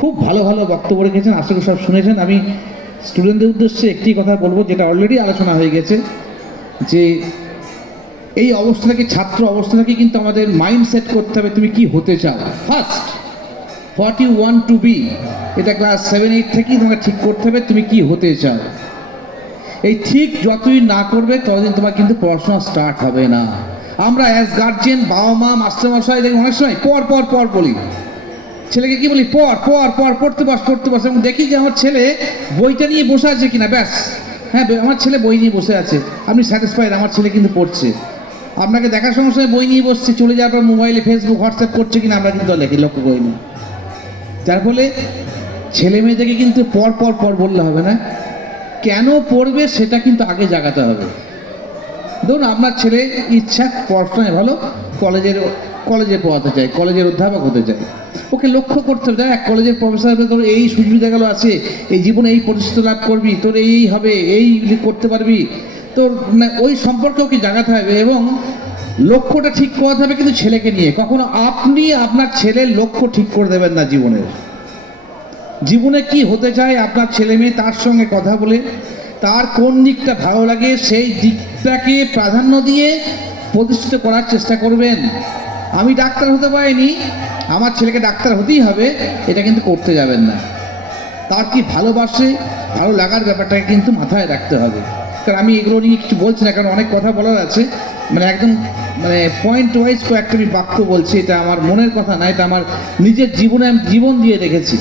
খুব ভালো ভালো বক্তব্য রেখেছেন, আশা করি সব শুনেছেন। আমি স্টুডেন্টদের উদ্দেশ্যে একটি কথা বলবো, যেটা অলরেডি আলোচনা হয়ে গেছে, যে এই অবস্থা থেকে, ছাত্র অবস্থা থেকে কিন্তু আমাদের মাইন্ড সেট করতে হবে তুমি কি হতে চাও। First, what you want to be, এটা ক্লাস 7-8 থেকেই তোমাকে ঠিক করতে হবে তুমি কি হতে চাও। এই ঠিক যতই না করবে ততদিন তোমার কিন্তু পড়াশোনা স্টার্ট হবে না। আমরা অ্যাজ গার্জিয়ান, বাবা মা, মাস্টারমশাই দেখি অনেক সময় পর পর পর বলি, ছেলেকে কি বলি, পর পর পর পড়তে বস পড়তে বস, এবং দেখি যে আমার ছেলে বইটা নিয়ে বসে আছে কিনা, ব্যাস হ্যাঁ আমার ছেলে বই নিয়ে বসে আছে, আপনি স্যাটিসফাইড আমার ছেলে কিন্তু পড়ছে। আপনাকে দেখার সঙ্গে সঙ্গে বই নিয়ে বসছে, চলে যাওয়ার পর মোবাইলে ফেসবুক হোয়াটসঅ্যাপ করছে কিনা আমরা কিন্তু লক্ষ্য করিনি। যার ফলে ছেলে মেয়েদেরকে কিন্তু পর পর পর বললে হবে না, কেন পড়বে সেটা কিন্তু আগে জাগাতে হবে। ধরুন আপনার ছেলে ইচ্ছা পড়াশোনায় ভালো, কলেজে পড়াতে চায়, কলেজের অধ্যাপক হতে চায়, ওকে লক্ষ্য করতে হবে এক কলেজের প্রফেসর হবে, তোর এই সুবিধাগুলো আছে, এই জীবনে এই প্রতিষ্ঠা লাভ করবি, তোর এই হবে, এই করতে পারবি, তোর ওই সম্পর্কে ওকে জাগাতে হবে এবং লক্ষ্যটা ঠিক করাতে হবে, কিন্তু ছেলেকে নিয়ে। কখনো আপনি আপনার ছেলের লক্ষ্য ঠিক করে দেবেন না। জীবনে কি হতে চায় আপনার ছেলে মেয়ে, তার সঙ্গে কথা বলে তার কোন দিকটা ভালো লাগে সেই দিকটাকে প্রাধান্য দিয়ে প্রতিষ্ঠিত করার চেষ্টা করবেন। আমি ডাক্তার হতে পারিনি, আমার ছেলেকে ডাক্তার হতেই হবে, এটা কিন্তু করতে যাবেন না। তার কি ভালোবাসে, ভালো লাগার ব্যাপারটাকে কিন্তু মাথায় রাখতে হবে। কারণ আমি এগুলো নিয়ে কিছু বলছি না, কারণ অনেক কথা বলার আছে, একদম পয়েন্ট ওয়াইজ কয়েকটা আমি বাক্য বলছি। এটা আমার মনের কথা না, এটা আমার নিজের জীবনে আমি জীবন দিয়ে দেখেছি।